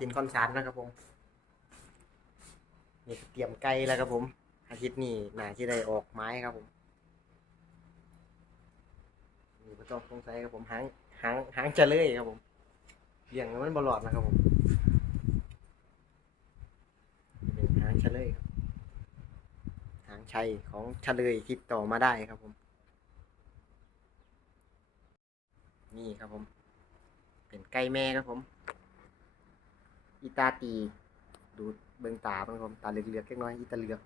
ทินคอนสารนะครับผม นี่เตรียมไก่แล้วครับผม อาทิตย์นี้หน่าที่ได้ออกไม้ครับผมนี่ไม่ต้องสงสัยครับผมหางหางหางจะเลยครับผมเลี้ยงแล้วมันบอลอดนะครับผมเป็นหางเลยครับหางชัยของเฉลยติดต่อมาได้ครับผม นี่ครับผม เป็นไก่แม่ครับผม อีตาตี ดูเบิ่งตาบ้างครับผม ตาเหลือกๆเล็กน้อย อีตาเหลือก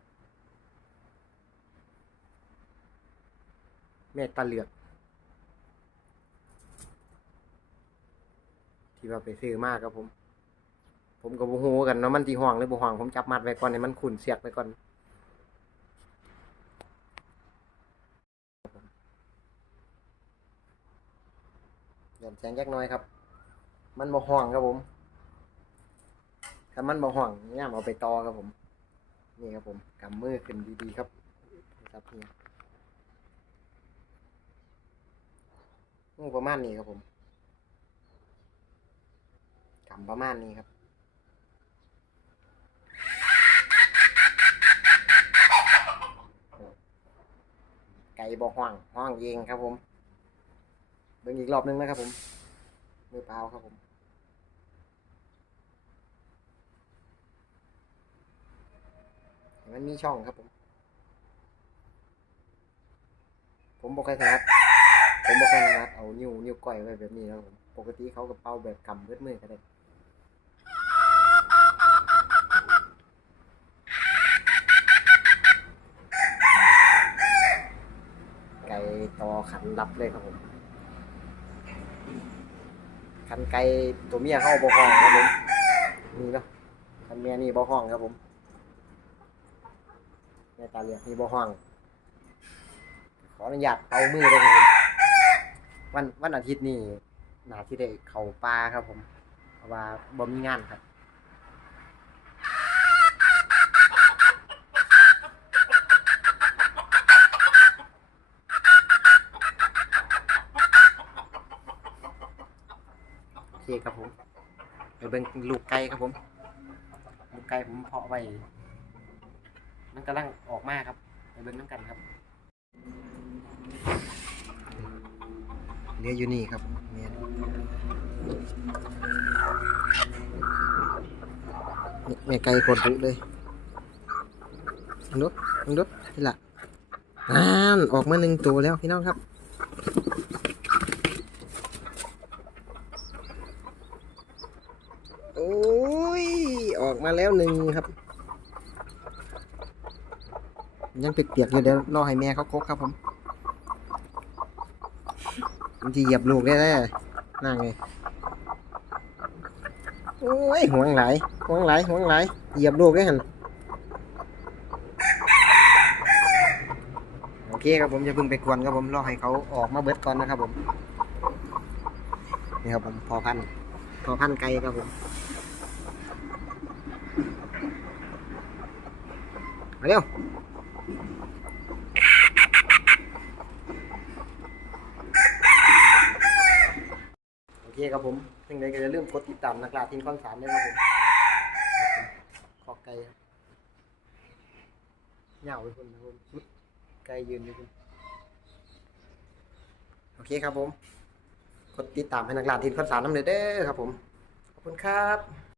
แม่ตาเหลือก ที่ว่าไปซื้อมากครับผม ผมก็บ่ฮู้กันเนาะ มันสิห่วงหรือบ่ห่วงผมจับมัดไว้ก่อนให้มันขุนเสียกไว้ก่อนหย่อนแสงแยกน้อยครับ มันบ่ห่วงครับผมถ้ามันบ่ห่วงย่ามเอาไปต่อครับผม นี่ครับผมกำมือขึ้นดีๆครับครับนี่งูประมาณนี้ครับผมกำประมาณนี้ครับไก่บ่ห่วงห่วงเองครับผมเบิ่งอีกรอบหนึงนะครับผม มือเปล่าครับผมมันมีช่องครับผม ผมบอกใครถนัดผมบอกใครถนัดเอานิ้วนิ้วก้อยไว้แบบนี้นะครับผม ปกติเขากับเป่าแบบกำเบิดมือก็ได้ไก่ต่อขันรับเลยครับผม คันไก่ตัวเมียเข้าบ่ห้องครับผมนี่เนาะคันเมียนี่บ่ห้องครับผมแม่ตาเลียกนี่บ่ห้อง ขออนุญาตเอามือเลยครับผมวันวันอาทิตย์นี่นาที่ได้เข่าปลาครับผมเพราะว่าบ่มีงานครับ เคครับผมไปเบิ่งลูกไก่ครับผม ลูกไก่ผมเพาะไว้มันกำลังออกมาครับไปเบิ่งน้ำกันครับเรียอยู่นี่ครับเมียนแม่ไก่คนรุเลยอันดุอันดุนี่แหละอ่านออกมาหนึ่งตัวแล้วพี่น้องครับ โอ้ย ออกมาแล้วหนึ่งครับ ยังเปียกๆอยู่เดี๋ยวรอให้แม่เขาคกครับผมมันจะเหยียบลูกได้แน่นั่งไงโอ้ยห่วงไหลห่วงไหลห่วงไหลเหยียบลูกได้หันโอเคครับผมจะเพิ่งไปกวนครับผมรอให้เขาออกมาเบิดก่อนนะครับผมนี่ครับผมพอพันพอพันไก่ครับผม มาเร็วโอเคครับผมยังไงก็จะเริ่มกดติดตามนักล่าทีมคอนสารด้วยครับผมขอไก่ครับเหงาไปคนนะครับผมไก่ยืนอยู่คุณโอเคครับผม กดติดตามให้นักล่าทีมคอนสารน้ำเด้อครับผม ขอบคุณครับ